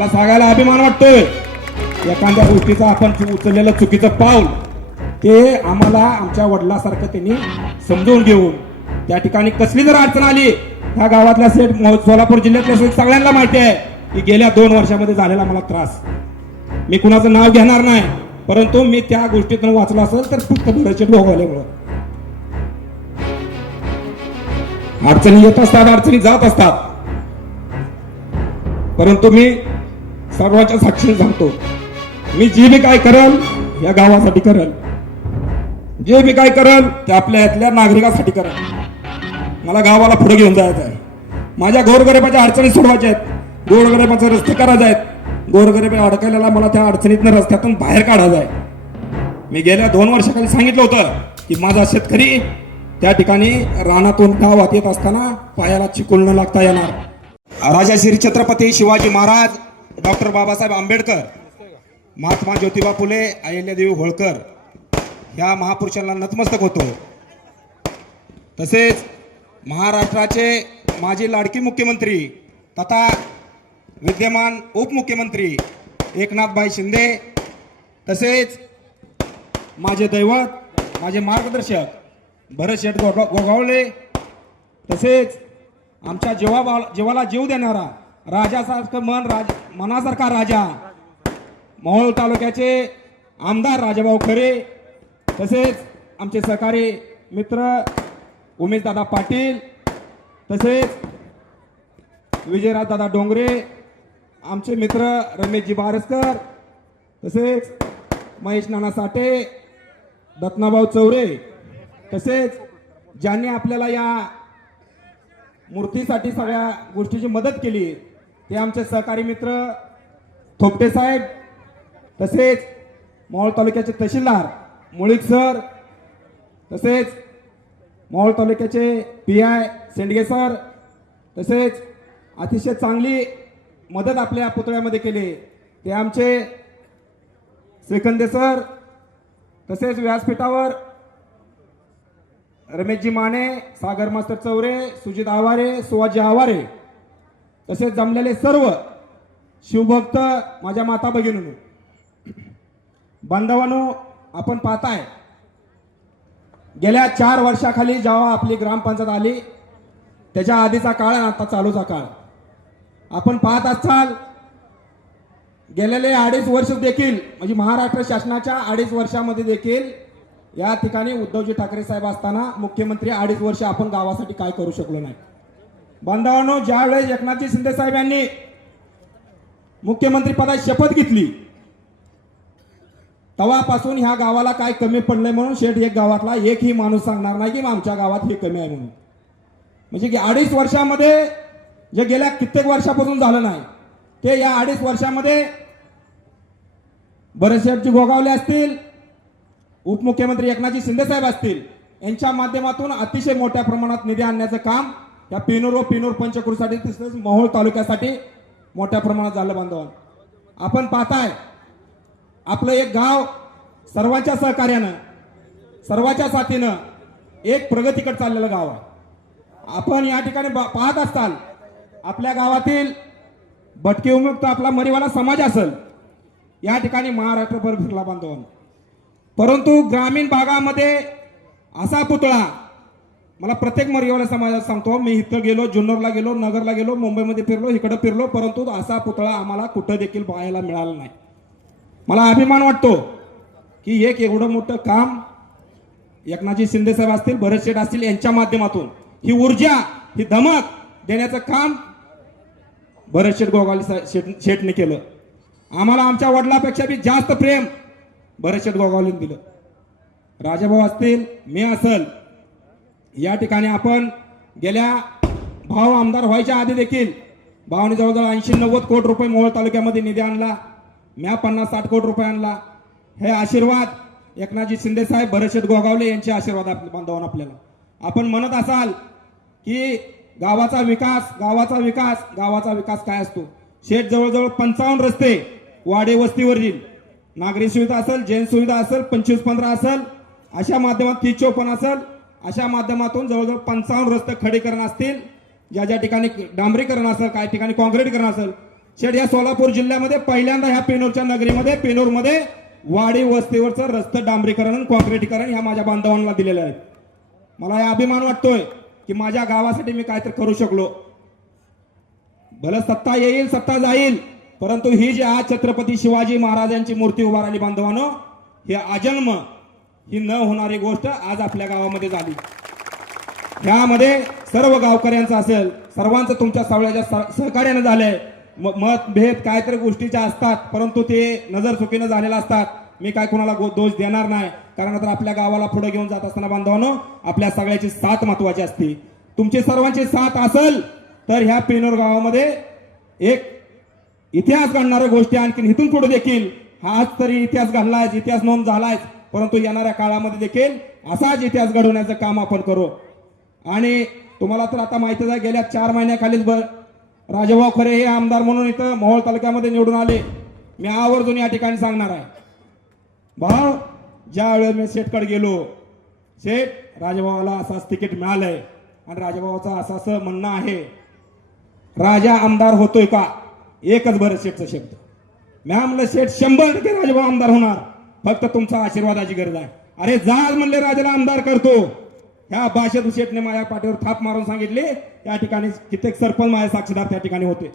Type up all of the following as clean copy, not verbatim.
मला सांगायला अभिमान वाटतोय एखाद्या गोष्टीचं आपण उचललेलं चुकीचं पाऊल ते आम्हाला आमच्या वडिलांसारखं त्यांनी समजून घेऊन त्या ठिकाणी कसली जर अडचण आली ह्या गावातल्या सेठ सोलापूर जिल्ह्यातल्या सेठ सगळ्यांना माहिती आहे की गेल्या 2 वर्षामध्ये झालेला मला त्रास मी कुणाचं नाव घेणार नाही परंतु मी त्या गोष्टीतून वाचलो असेल तर फक्त बरेचसे भोगवल्यामुळं अडचणी येत असतात अडचणी जात असतात परंतु मी सर्वांच्या साक्षीने सांगतो मी जे बी काय करल या गावासाठी करल जे बी काय करल ते आपल्या इथल्या नागरिकांसाठी करल मला गावाला पुढे घेऊन जायचं आहे माझ्या गोरगरिबाच्या अडचणी सोडवायच्या आहेत गोरगरिबाचे रस्ते करायचे आहेत गोरगरीब अडकलेला मला त्या अडचणीतनं रस्त्यातून बाहेर काढायचं आहे मी गेल्या 2 वर्षाखाली सांगितलं होतं की माझा शेतकरी त्या ठिकाणी रानातून गावात येत असताना पायाला चिकोल न लागता येणार राजश्री छत्रपती शिवाजी महाराज डॉक्टर बाबासाहेब आंबेडकर महात्मा ज्योतिबा फुले अहिल्यादेवी होळकर ह्या महापुरुषांना नतमस्तक होतो तसेच महाराष्ट्राचे माजी लाडकी मुख्यमंत्री तथा विद्यमान उपमुख्यमंत्री एकनाथभाई शिंदे तसेच माझे दैवत माझे मार्गदर्शक भरत शेठ गोगावले तसेच आमच्या जीवाला जीव देणारा राजासारखं मनासारखा राजा मोहोळ तालुक्याचे आमदार राजाभाऊ खरे तसेच आमचे सहकारी मित्र उमेशदादा पाटील तसेच विजयराजदादा डोंगरे आमचे मित्र रमेशजी बारसकर तसेच महेश नाना साठे दत्नाभाऊ चौरे तसेच ज्यांनी आपल्याला या मूर्तीसाठी सगळ्या गोष्टीची मदत केली ते आमचे सहकारी मित्र थोपटे साहेब तसेच मोहोळ तालुक्याचे तहसीलदार मुळीक सर तसेच मोहोळ तालुक्याचे PI सेंडगे सर तसेच अतिशय चांगली मदत आपल्या पुतळ्यामध्ये केली ते आमचे श्रीखंदे सर तसेच व्यासपीठावर रमेशजी माने सागर मास्तर चौरे सुजित आवारे सुवाजी आवारे तसेच जमलेले सर्व शिवभक्त माझ्या माता भगिनींनो बांधवांनो आपण पाहताय गेल्या 4 वर्षाखाली जेव्हा आपली ग्रामपंचायत आली त्याच्या आधीचा काळ आणि आता चालूचा काळ आपण पाहत असाल गेलेले 2.5 वर्ष देखील म्हणजे महाराष्ट्र शासनाच्या 2.5 वर्षामध्ये देखील या ठिकाणी उद्धवजी ठाकरे साहेब असताना मुख्यमंत्री 2.5 वर्ष आपण गावासाठी काय करू शकलो नाही बांधवांनो ज्यावेळेस एकनाथजी शिंदे साहेब यांनी मुख्यमंत्री पदाची शपथ घेतली तेव्हापासून ह्या गावाला काय कमी पडलंय म्हणून शेठ एक गावातला एकही माणूस सांगणार नाही की आमच्या गावात हे कमी आहे म्हणून म्हणजे की 2.5 वर्षामध्ये जे गेल्या कित्येक वर्षापासून झालं नाही ते या 2.5 वर्षामध्ये भरत शेठजी गोगावले असतील उपमुख्यमंत्री एकनाथजी शिंदे साहेब असतील यांच्या माध्यमातून अतिशय मोठ्या प्रमाणात निधी आणण्याचं काम या पिनूर व पिनूर पंचक्रोशीसाठी तसेच मोहोळ तालुक्यासाठी मोठ्या प्रमाणात झालं बांधवांनो आपण पाहताय आपलं एक गाव सर्वांच्या सहकार्यानं सर्वांच्या साथीनं एक प्रगतीकडे चाललेलं गाव आहे आपण या ठिकाणी पाहत असताल आपल्या गावातील भटके विमुक्त आपला मरीवाला समाज असेल या ठिकाणी महाराष्ट्रभर फिरला बांधवांनो परंतु ग्रामीण भागामध्ये असा पुतळा मला प्रत्येक मरीवाला समाजात सांगतो मी इथं गेलो जुन्नरला गेलो नगरला गेलो मुंबईमध्ये फिरलो इकडे फिरलो परंतु असा पुतळा आम्हाला कुठं देखील पाहायला मिळाला नाही मला अभिमान वाटतो की एक एवढं मोठं काम एकनाथजी शिंदे साहेब असतील भरत शेठ असतील यांच्या माध्यमातून ही ऊर्जा ही धमक देण्याचं काम भरत शेठ गोगावले शेठने केलं आम्हाला आमच्या वडिलांपेक्षा बी जास्त प्रेम भरत शेठ गोगावलेने दिलं राजाभाऊ असतील मी असेल या ठिकाणी आपण गेल्या भाऊ आमदार व्हायच्या आधी देखील भावाने जवळजवळ 80-90 कोटी रुपये मोहोळ तालुक्यामध्ये निधी आणला म्या 50-60 कोटी रुपये आणला हे आशीर्वाद एकनाथजी शिंदे साहेब भरत शेठ गोगावले यांचे आशीर्वाद बांधवांना आपल्याला आपण म्हणत असाल की गावाचा विकास काय असतो शेठ जवळजवळ 55 रस्ते वाडे वस्तीवरील नागरी सुविधा असेल जैन सुविधा असेल 25-15 असेल अशा माध्यमात 30-54 असेल अशा माध्यमातून जवळजवळ 55 रस्ते खडीकरण असतील ज्या ठिकाणी डांबरीकरण असेल काही ठिकाणी काँक्रीटीकरण असेल शेठ या सोलापूर जिल्ह्यामध्ये पहिल्यांदा ह्या पेनूरच्या नगरीमध्ये पेनूरमध्ये वाडी वस्तीवरचं रस्ते डांबरीकरण आणि कॉन्क्रिटीकरण ह्या माझ्या बांधवांना दिलेलं आहे. मला हा अभिमान वाटतोय की माझ्या गावासाठी मी काहीतरी करू शकलो. भलं सत्ता येईल सत्ता जाईल, परंतु ही जी आज छत्रपती शिवाजी महाराजांची मूर्ती उभा राहिली बांधवांनो, हे आजन्म ही न होणारी गोष्ट आज आपल्या गावामध्ये झाली. ह्यामध्ये सर्व गावकऱ्यांचं असेल, सर्वांचं तुमच्या सगळ्याच्या सहकार्यानं झालंय. मतभेद काहीतरी गोष्टीच्या असतात, परंतु ते नजर चुकीनं झालेलं असतात. मी काय कोणाला दोष देणार नाही, कारण आता आपल्या गावाला पुढे घेऊन जात असताना बांधवांनो आपल्या सगळ्याची साथ महत्वाची असते. तुमची सर्वांची साथ असेल तर ह्या पेनूर गावामध्ये एक इतिहास घडणाऱ्या गोष्टी आणखी इथून पुढे देखील हाच तरी इतिहास घडलाय, इतिहास नोंद झालाय, परंतु येणाऱ्या काळामध्ये देखील असाच इतिहास घडवण्याचं काम आपण करू. आणि तुम्हाला तर आता माहितीच आहे, गेल्या 4 महिन्याखालीच राजाभाऊ खरे हे आमदार म्हणून इथं मोहोळ तालुक्यामध्ये निवडून आले. मी आवर्जून या ठिकाणी सांगणार आहे, भाऊ ज्या वेळेस मी शेठकडे गेलो, शेठ राजाभाऊला असाच तिकीट मिळालंय आणि राजाभाऊचं असं म्हणणं आहे, राजा आमदार होतोय का? एकच बरं शेठचा शब्द. मी म्हणलं शेठ 100% राजाभाऊ आमदार होणार, फक्त तुमचा आशीर्वादाची गरज आहे. अरे जा म्हणले राजाला आमदार करतो. ह्या भाषेत शेठने माझ्या पाठीवर थाप मारून सांगितले. त्या ठिकाणी कित्येक सरपंच माझे साक्षीदार त्या ठिकाणी होते.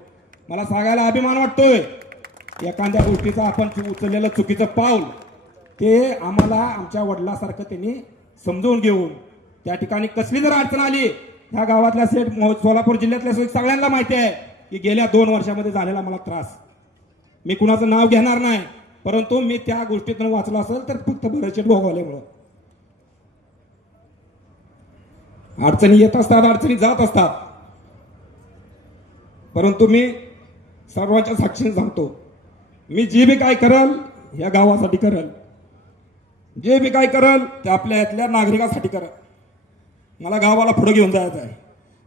मला सांगायला अभिमान वाटतोय, एखाद्या गोष्टीचं आपण उचललेलं चुकीचं पाऊल ते आम्हाला आमच्या वडिलांसारखं त्यांनी समजून घेऊन त्या ठिकाणी कसली जर अडचण आली, ह्या गावातल्या सेठ सोलापूर जिल्ह्यातल्या सगळ्यांना माहिती आहे की गेल्या 2 वर्षामध्ये झालेला मला त्रास. मी कुणाचं नाव घेणार नाही, परंतु मी त्या गोष्टीतून वाचलो असेल तर फक्त बरेचसे भोगवल्यामुळं. अडचणी येत असतात, अडचणी जात असतात, परंतु मी सर्वांच्या साक्षीने सांगतो, मी जे बी काय करल या गावासाठी करल, जे बी काय करल ते आपल्या इथल्या नागरिकांसाठी करल. मला गावाला पुढे घेऊन जायचं आहे.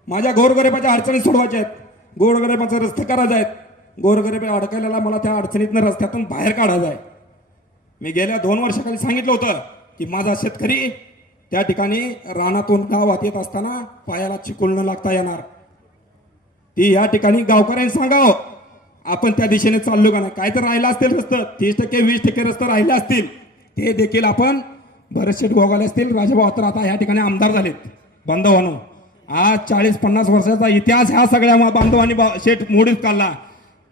माझ्या गोरगरिबाच्या अडचणी सोडवायच्या आहेत, गोरगरिबाचे रस्ते करायचे आहेत, गोरगरीब अडकलेला मला त्या अडचणीतनं रस्त्यातून बाहेर काढायचं आहे. मी गेल्या 2 वर्षाखाली सांगितलं होतं की माझा शेतकरी त्या ठिकाणी रानातून गावात येत असताना पायाला चिखल न लागता येणार. ती या ठिकाणी गावकऱ्यांनी सांगावं, आपण त्या दिशेने चाललो का नाही. काय तर राहिलं असतील रस्ते, 30% 20% रस्ते राहिले असतील, ते देखील आपण बरेचसे भोगाले असतील. राजाभाऊ तर आता या ठिकाणी आमदार झालेत. बांधवांनो, आज 40-50 वर्षाचा इतिहास ह्या सगळ्या बांधवांनी शेठ मोडीत काढला.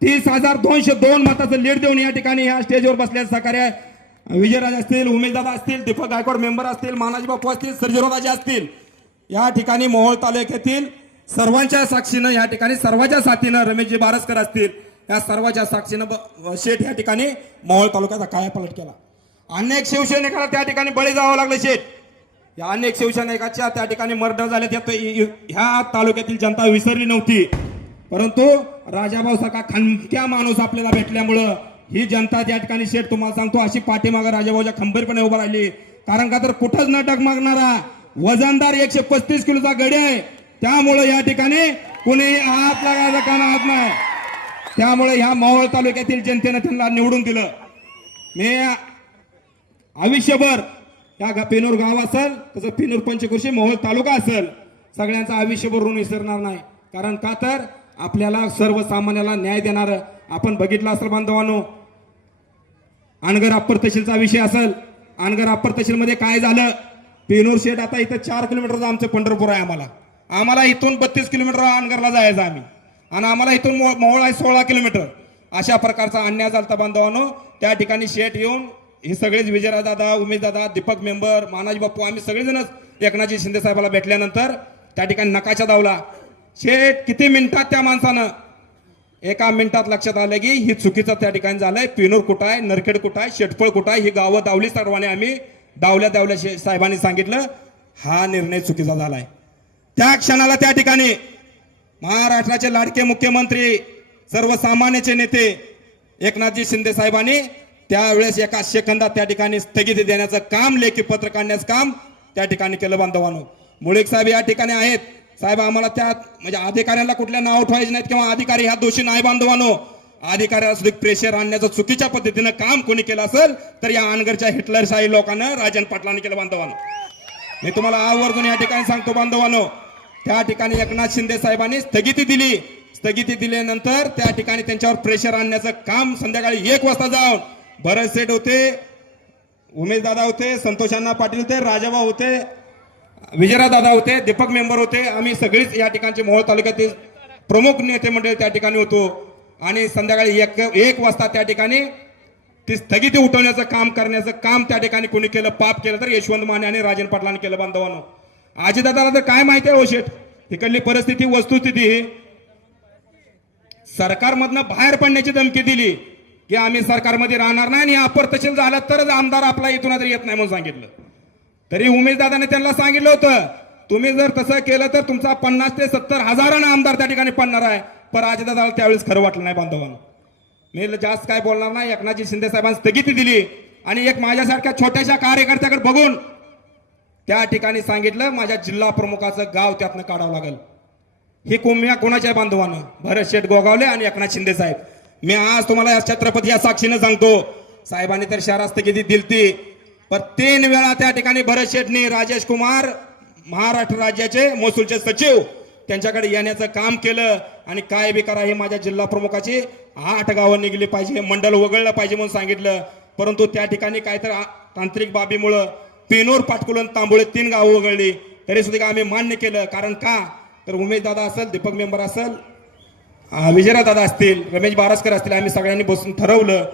30,202 मताचं लीड देऊन या ठिकाणी या स्टेजवर बसल्या सहकार्य विजयराज असतील, उमेशदादा असतील, दीपक गायकवाड मेंबर असतील, मानाजी बापू असतील, सर्जेरावदाजी असतील, या ठिकाणी मोहोळ तालुक्यातील सर्वांच्या साक्षीनं या ठिकाणी सर्वांच्या साथीनं रमेशजी बारसकर असतील, या सर्वांच्या साक्षीनं शेठ या ठिकाणी मोहोळ तालुक्याचा कायापालट केला. अनेक शिवसैनिकांना त्या ठिकाणी बळी जावं लागलं. शेठ या अनेक शिवसैनिकांच्या त्या ठिकाणी मर्डर झाले. ह्या तालुक्यातील जनता विसरली नव्हती, परंतु राजाभाऊ सारखा खणक्या माणूस आपल्याला भेटल्यामुळं ही जनता त्या ठिकाणी शेठ तुम्हाला सांगतो अशी पाठीमागं राजाभाऊच्या खंबीरपणे उभा राहिली. कारण का तर कुठंच न डगमगणारा वजनदार 135 किलोचा गडी आहे, त्यामुळे या ठिकाणी कुणी हात लागायचा का हात नाही. त्यामुळे ह्या मोहोळ तालुक्यातील जनतेने त्यांना निवडून दिलं. मी आयुष्यभर या पेनूर गाव असेल, तसं पेनूर पंचकृषी मोहोळ तालुका असेल, सगळ्यांचं आयुष्यभर ऋण विसरणार नाही. कारण का तर आपल्याला सर्वसामान्याला न्याय देणार. आपण बघितलं असेल बांधवांनो, अनगर अप्पर तहसीलचा विषय असेल, अनगर अप्पर तहसीलमध्ये काय झालं, पेनूर शेठ आता इथं 4 किलोमीटरचं आमचं पंढरपूर आहे. आम्हाला इथून 32 किलोमीटर अनगरला जायचं आम्ही, आणि आम्हाला इथून मोहोळ आहे 16 किलोमीटर. अशा प्रकारचा अन्याय झाला बांधवांनो. त्या ठिकाणी शेठ येऊन हे सगळेच विजयदादा, उमेशदादा, दीपक मेंबर, मानाजी बापू, आम्ही सगळेजणच एकनाथजी शिंदे साहेबाला भेटल्यानंतर त्या ठिकाणी नकाशा दावला. शेठ किती मिनिटात त्या माणसानं 1 मिनिटात लक्षात आलं की ही चुकीचं त्या ठिकाणी झालंय. पेनूर कुठं आहे, नरखेड कुठं आहे, शेटफळ कुठं आहे, ही गावं दावली. सर्वांनी आम्ही दावल्या साहेबांनी सांगितलं हा निर्णय चुकीचा झालाय. त्या क्षणाला त्या ठिकाणी महाराष्ट्राचे लाडके मुख्यमंत्री, सर्वसामान्याचे नेते एकनाथजी शिंदे साहेबांनी त्यावेळेस 1 सेकंदात त्या ठिकाणी स्थगिती देण्याचं काम, लेखी पत्र काढण्याचं काम त्या ठिकाणी केलं. बांधवांनो, मुळीक साहेब या ठिकाणी आहेत. साहेब आम्हाला त्या म्हणजे अधिकाऱ्यांना कुठल्या नाव ठेवायचे नाहीत किंवा अधिकारी ह्या दोषी नाही. बांधवांनो, अधिकाऱ्याला सुद्धा प्रेशर आणण्याचं चुकीच्या पद्धतीनं काम कोणी केलं असेल तर या अनगरच्या हिटलरशाही लोकांना राजन पाटलांनी केलं. बांधवांनो, मी तुम्हाला आवर्जून या ठिकाणी सांगतो बांधवांनो, त्या ठिकाणी एकनाथ शिंदे साहेबांनी स्थगिती दिली. स्थगिती दिल्यानंतर त्या ठिकाणी त्यांच्यावर प्रेशर आणण्याचं काम संध्याकाळी 1 वाजता जाऊन भरत शेठ होते, उमेश दादा होते, संतोष अण्णा पाटील होते, राजाभाऊ होते, विजयराव दादा होते, दीपक मेंबर होते, आम्ही सगळीच या ठिकाणचे मोहोळ तालुक्यातील प्रमुख नेते मंडळी त्या ठिकाणी होतो आणि संध्याकाळी 1 वाजता त्या ठिकाणी ती स्थगिती उठवण्याचं काम करण्याचं काम त्या ठिकाणी कोणी केलं, पाप केलं तर यशवंत माने आणि राजन पाटलांनी केलं. बांधवांनो, अजितदादाला तर काय माहिती आहे हो शेठ, तिकडली परिस्थिती वस्तुस्थिती ही सरकारमधनं बाहेर पडण्याची धमकी दिली की आम्ही सरकारमध्ये राहणार नाही आणि अपर तहसील झाला तरच आमदार आपला इथून येत नाही म्हणून सांगितलं. तरी उमेश दादाने त्यांना सांगितलं होतं तुम्ही जर तसं केलं तर तुमचा 50 ते 70 हजारांना आमदार त्या ठिकाणी पडणार आहे. पण अजितदादाला त्यावेळेस खरं वाटलं नाही. बांधवांनो, मी जास्त काय बोलणार नाही. एकनाथजी शिंदे साहेबांनी स्थगिती दिली आणि एक माझ्यासारख्या छोट्याशा कार्यकर्त्याकडे बघून त्या ठिकाणी सांगितलं माझ्या जिल्हा प्रमुखाचं गाव त्यातनं काढावं लागेल. ही कुम्या कोणाच्या बांधवानं? भरत शेठ गोगावले आणि एकनाथ शिंदे साहेब. मी आज तुम्हाला या छत्रपती या साक्षीनं सांगतो, साहेबांनी तर शहरात स्थगिती दिलती, पण 3 वेळा त्या ठिकाणी भरत शेठनी राजेश कुमार महाराष्ट्र राज्याचे महसूलचे सचिव त्यांच्याकडे येण्याचं काम केलं आणि काय बी करा, हे माझ्या जिल्हा प्रमुखाची 8 गावं निघली पाहिजे, मंडल वगळलं पाहिजे म्हणून सांगितलं. परंतु त्या ठिकाणी काहीतरी तांत्रिक बाबीमुळं पेनोर, पाटकुलन, तांबोळे 3 गावं वगळली. तरी सुद्धा आम्ही मान्य केलं. कारण का तर उमेश दादा असेल, दीपक मेंबर असेल, विजयराव दादा असतील, रमेश बारसकर असतील, आम्ही सगळ्यांनी बसून ठरवलं